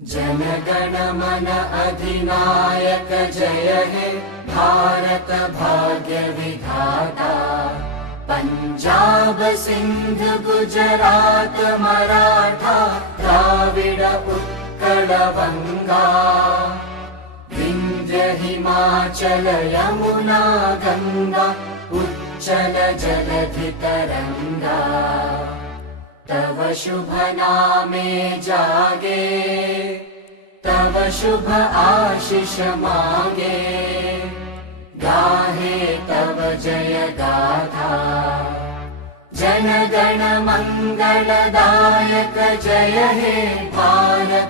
जन गण मन अधिनायक जय हे भारत भाग्य विधाता। पंजाब सिंध गुजरात मराठा द्राविड उत्कल बंगा। विंध्य हिमाचल यमुना गंगा उच्चल जलधि तरंगा। तव शुभ नामे जागे तव शुभ आशीष मांगे। गाहे तव जय गाथा जन गण मंगलदायक जय हे भारत